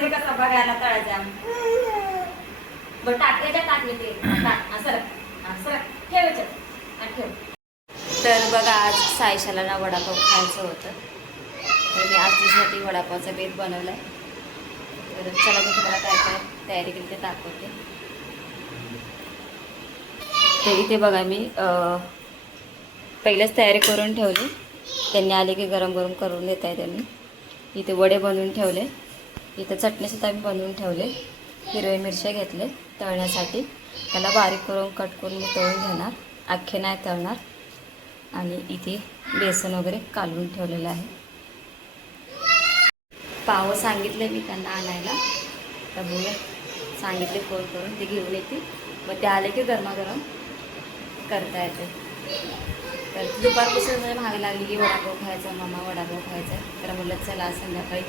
ते कसा बघायला तळायचा बरं टाकायच्या टाकले ते असं ठेवायचं ठेव. तर बघा आज सायशाला ना वडापाव खायचं होतं तर मी आज तिच्यासाठी वडापावचा बेत बनवला आहे. तर चला मी तुम्हाला काय काय तयारी केली ते दाखवते. तर इथे बघा मी पहिलेच तयारी करून ठेवली. त्यांनी आले की गरम गरम करून देत आहे त्यांनी. इथे वडे बनवून ठेवले. इथं चटणीसुद्धा मी बनवून ठेवले. हिरवे मिरच्या घेतले तळण्यासाठी. त्याला बारीक करून कट करून मी तळून घेणार. अख्खे नाही तळणार. आणि इथे बेसन वगैरे कालवून ठेवलेलं आहे. पाव सांगितले मी त्यांना आणायला. तर बघूया सांगितले फोन करून ते घेऊन येतील. मग ते आले की गरमागरम करता येते. तर दुपारपासून मला महाग लागली की वडापाव खायचा मम्मा वडापाव खायचा आहे. तर म्हटलं चला संध्याकाळी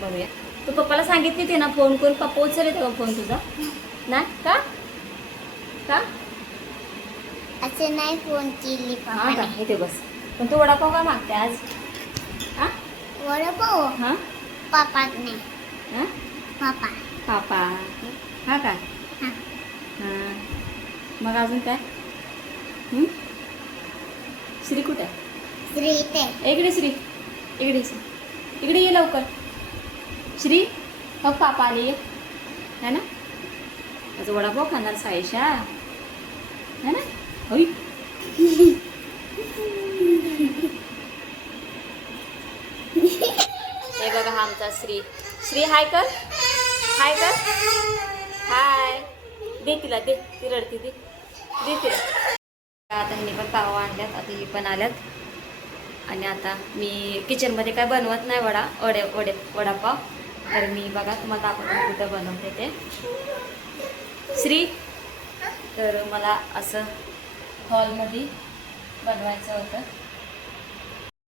बघूया. तू पप्पाला सांगितली ते ना फोन करून. पप्पा उचलले तेव्हा फोन तुझा ना का का असे नाही फोन केली हां का इथे बस. पण तू वडापाव का मागते आज? हां वडापाव हां पापात नाही हां पापा पापा हा का हां हां. मग अजून काय? श्री कुठे आहे? श्री ते इकडे श्री इकडे इकडे ये लवकर. श्री हो पापा आले ये है ना. माझं वडापाव खाणार सायशा है ना. होई हे बघा हा आमचा श्री. श्री हाय कर हाय कर हाय. दे तिला दे ती रडती दे दे तिला. आता ह्यांनी पण पाव आणल्यात. आता ही पण आल्यात. आणि आता मी किचनमध्ये काय बनवत नाही वडापाव. तर मी बघा तुम्हाला दाखवते कुठं बनवते ते. श्री तर मला असं हॉलमध्ये बनवायचं होतं.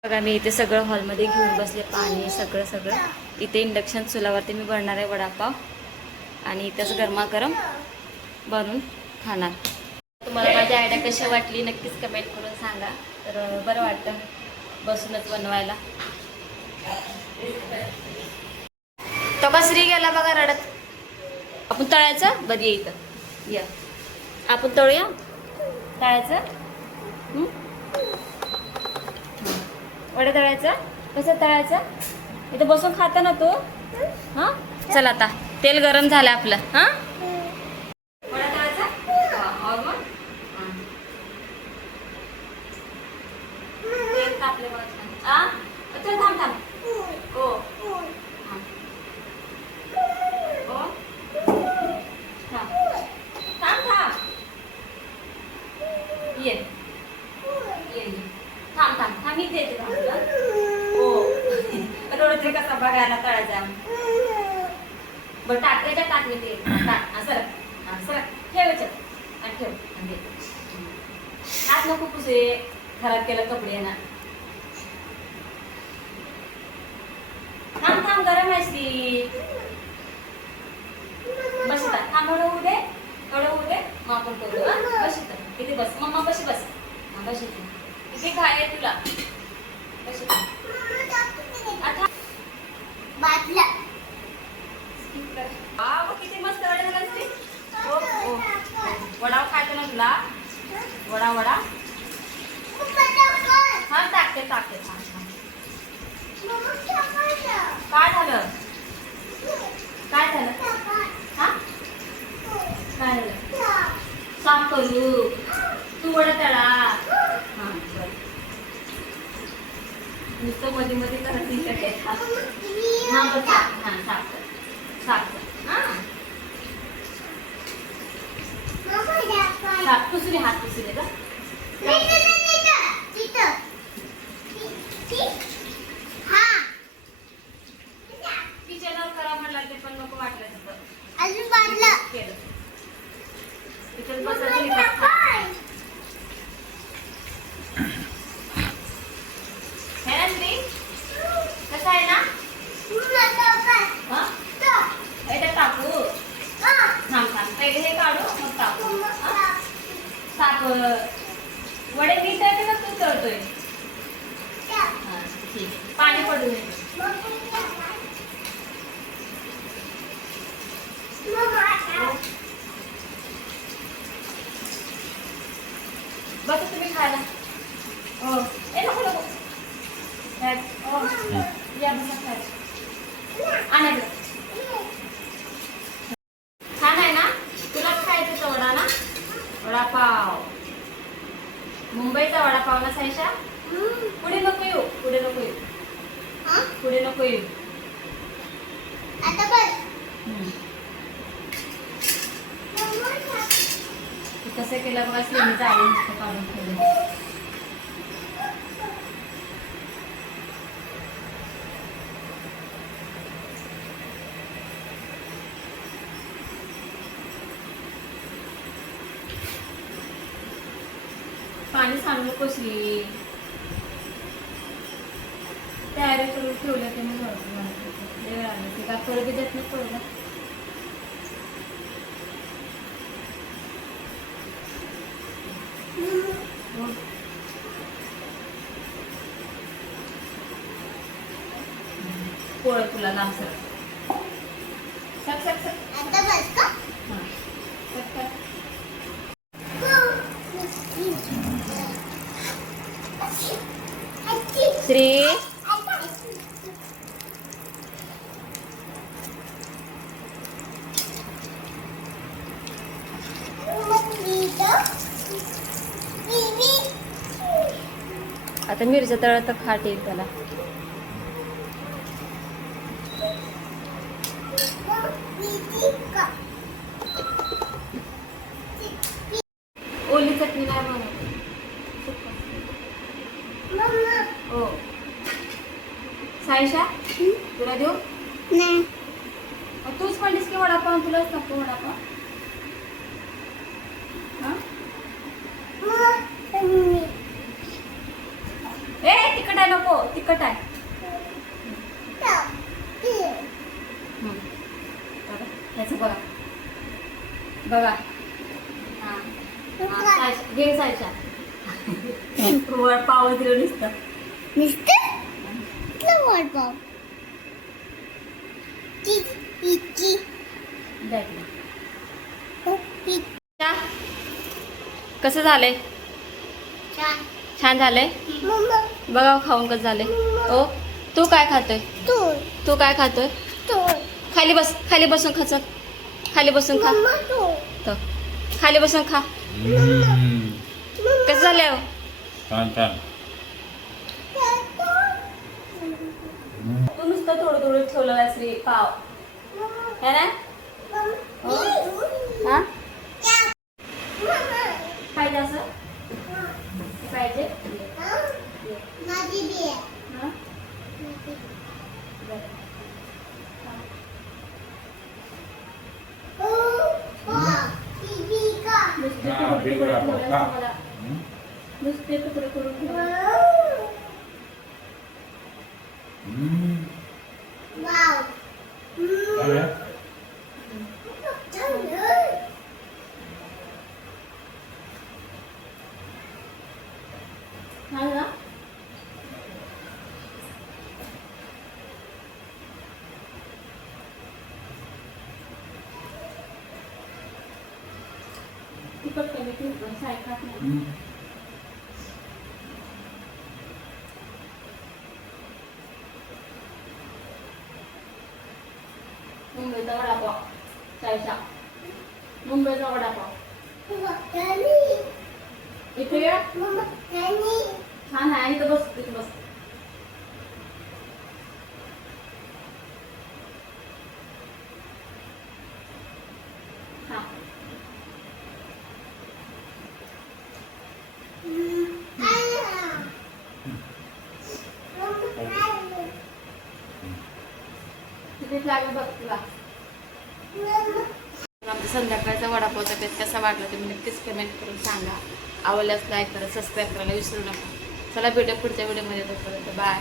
बघा मी इथे सगळं हॉलमध्ये घेऊन बसले. पाणी सगळं. इथे इंडक्शन चुलावरती मी बनणार आहे वडापाव. आणि इथंच गरमागरम बनवून खाणार. तुम्हाला माझी आयडिया कशी वाटली नक्कीच कमेंट करून सांगा. तर बरं वाटतं बसूनच बनवायला. तो का श्री गेला बघा रडत. आपण तळायचं बरं ये इथं या आपण तळूया तळायचं. वडे तळायचं कसं तळायचं इथं बसून खाता ना तू. हां चल आता तेल गरम झालं आपलं. हां वडा तळायचा तेल तापले बघा. चल थांब थांब हो हो थांब थांब थांब ये ये थांब थांब थांब मी देते थांबला. हो रोड तरी कसा बघायला तळायचा बरं टाकायच्या टाकले ते असं ठेवायचं आणि ठेव आणि हात नको पुसे खराब केलं कपडे ना. थांब थांब गरम आहे श्री. बस थांब होऊ दे मग आपण करू. बस इथे बस मम्मा बस बस इथे काय तुला बस आता बाटला किती मस्त वडे झाला श्री. हो हो वडा खायचा ना तुला. वडा हा टाकते काय झालं हा काय झालं साफ करू तू वडा तळा. हा बरं नुसतं मध्ये मध्ये करत नाही शकेल. हा बरं साफ हां पुसले हात पुसले का. किचनवर करा म्हणला ते पण नको वाटलं तिथं अजून बाटला केलं. तिथं बसायचं कसं आहे ना. टाकू थांब पहिले हे काढू मग टाकू. साखर या बसा खायचं. आणा इकडं. छान आहे ना? तुलाच खायचं तो वडा ना? वडापाव. मुंबईचा वडापाव ना सायशा? पुढे नको येऊ, पुढे नको येऊ, पुढे नको येऊ. आता बस. कसं केलं बघा, स्लिमीचं आई नुसतं काढून ठेवलं. पाणी सांडू नकोस ही. तयारी करून ठेवल्या ते मी वेळ आले ते का करू बी देत नाही पोरगा. पोळ तुला लांब सर. सक सक सक. आता बस का? हां सक सक. श्री आता मिरच्या तळ तर खाट येईल त्याला. ओली चटणी नाही बनवत. हो सायशा तुला देऊ? नाही. तूच म्हणलीस की वडापाव, तुलाच नको वडापाव. हा ए तिखट आहे नको, तिखट आहे. ह्याचं बघा बघा. हा सायशा घे सायशा. वडापाव दिलं नुसतं वडापाव. कसं झालंय? छान झालंय. बघा खाऊन कसं झालंय. ओ तू काय खातोय? तू काय खातोय? खाली बस, खाली बसून खा. चल खाली बसून खा. तो खाली बसून खा. कसं झालंय? छान छान. तू नुसतं थोडं थोडं ठेवलं आहे श्री पाव है ना? हा पाहिजे असं पाहिजे. माझी बी आहे. हा? नुसते तुकडे करून ठेवले असं मला. नुसते तुकडे करून ठेवले. वाव. झालं ना? तिखट कमी ठेवतो, साय खात नाही. मुंबईचा वडापाव सायशा. मुंबईचा वडापाव इथे ये. छान आहे. इथं बस, इथं बस. हा किती लागलं बघ तुला. आमचा संध्याकाळचा वडापावचा बेत कसा वाटला तुम्ही नक्कीच कमेंट करून सांगा. आवडल्यास लाईक करा, सबस्क्राईब करायला विसरू नका. चला भेटू पुढच्या व्हिडिओमध्ये. तोपर्यंत बाय.